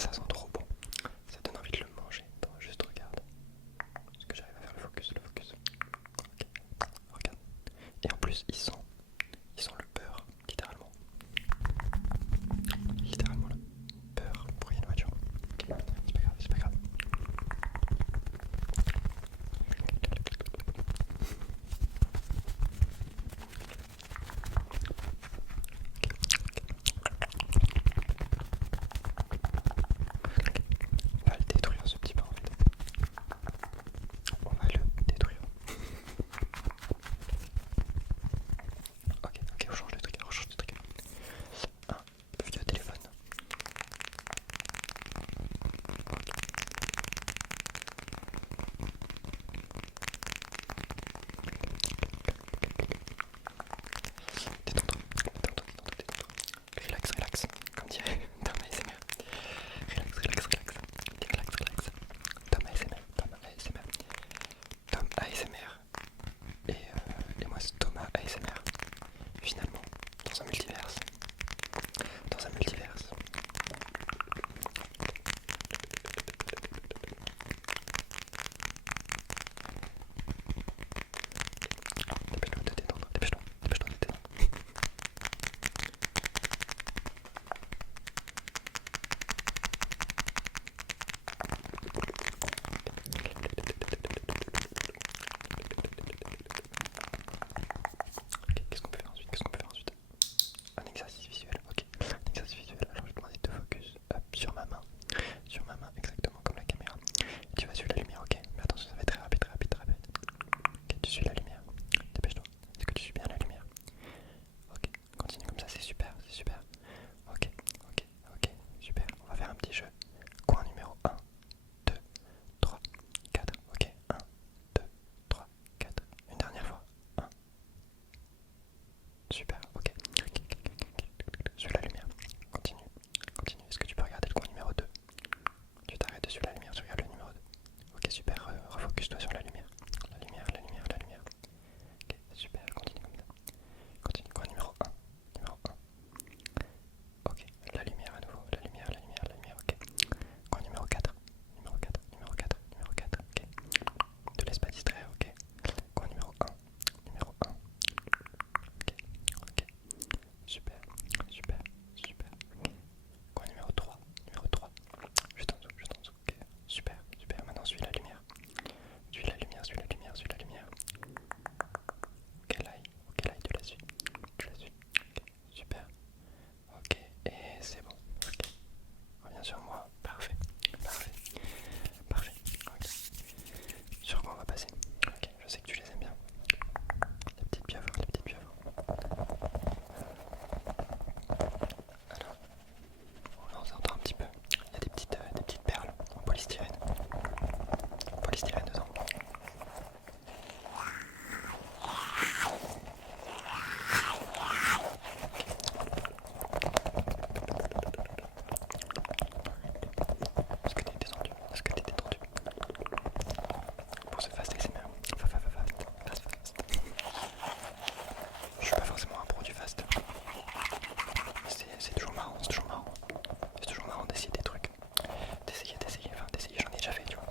Ça sent trop bon. Ça donne envie de le manger. Attends, juste regarde. Est-ce que j'arrive à faire le focus, le focus. Ok, regarde. Et en plus, ils sont le beurre, littéralement. Littéralement le beurre pour une voiture. Ok, c'est pas grave, c'est pas grave. On va le détruire ce petit pain en fait. On va le détruire. Ok, on change de truc, on change de truc. Un vieux téléphone. Détends-toi, détends-toi, détends-toi. Relax, relax, comme dirait Tom ASMR. Relax, relax, relax. Relax, relax. Tom ASMR, Tom ASMR. Tom ASMR. Et moi c'est Thomas ASMR. Finalement, dans un multiverse. Dans un multiverse. Dépêche-toi de te détendre, dépêche-toi, dépêche-toi de te détendre. Ok, qu'est-ce qu'on peut faire ensuite? Qu'est-ce qu'on peut faire ensuite? Un exercice visuel, ok. Un exercice visuel, alors je vais te demander de focus sur ma main exactement comme la caméra. Et tu vas suivre la lumière, ok. Mais attention, ça va être très rapide, très rapide, très rapide. Ok, tu suis la lumière, dépêche-toi. Est-ce que tu suis bien la lumière? Ok, continue comme ça, c'est super, c'est super. Ok, ok, ok, super. On va faire un petit jeu. Coin numéro 1, 2, 3, 4. Ok, 1, 2, 3, 4. Une dernière fois. 1. Super, ok. Suis la lumière. Continue, continue. Est-ce que tu peux regarder le coin numéro 2? Tu t'arrêtes de suivre la lumière, tu regardes le numéro 2. Ok, super. Refocus-toi sur la lumière. La lumière, la lumière, la lumière. Ok, super. Continue comme ça. Continue. Coin numéro 1. Numéro 1. Ok, la lumière à nouveau. La lumière, la lumière, la lumière. Ok. Coin numéro 4. Numéro 4, numéro 4, numéro 4. Ok. Ne te laisse pas distraire, ok. Coin numéro 1. Numéro 1. Ok, ok. Super, super, super. Coin numéro 3. Numéro 3. Juste en dessous, juste en dessous. Ok. Super, super. Maintenant, suis la lumière. Suis la lumière, suis la lumière, suis la lumière. Ok, là, tu la suis. Tu la suis. Ok, super. Ok, et c'est bon. Ok. Reviens sur moi. Parfait. Parfait. Parfait. Ok. Sur quoi on va passer? Ok, je sais que tu les aimes bien. Les petites pieuvres, les petites pieuvres. Alors, on les entend un petit peu. Il y a des petites perles en polystyrène. Polystyrène dedans. Est-ce que t'es détendu? Est-ce que t'es détendu? Pour ce fast ASMR. Fast. Je suis pas forcément un pro du fast. C'est toujours marrant, c'est toujours marrant. C'est toujours marrant d'essayer des trucs. D'essayer, j'en ai déjà fait, tu vois.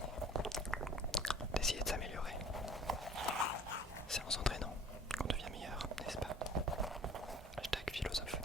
D'essayer de s'améliorer. C'est en s'entraînant qu'on devient meilleur, n'est-ce pas? Hashtag philosophe.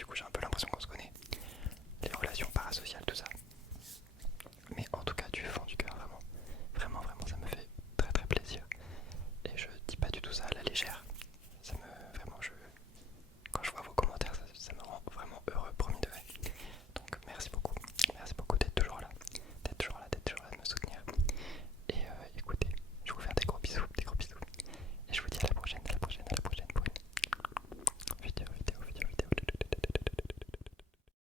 Du coup, j'ai un peu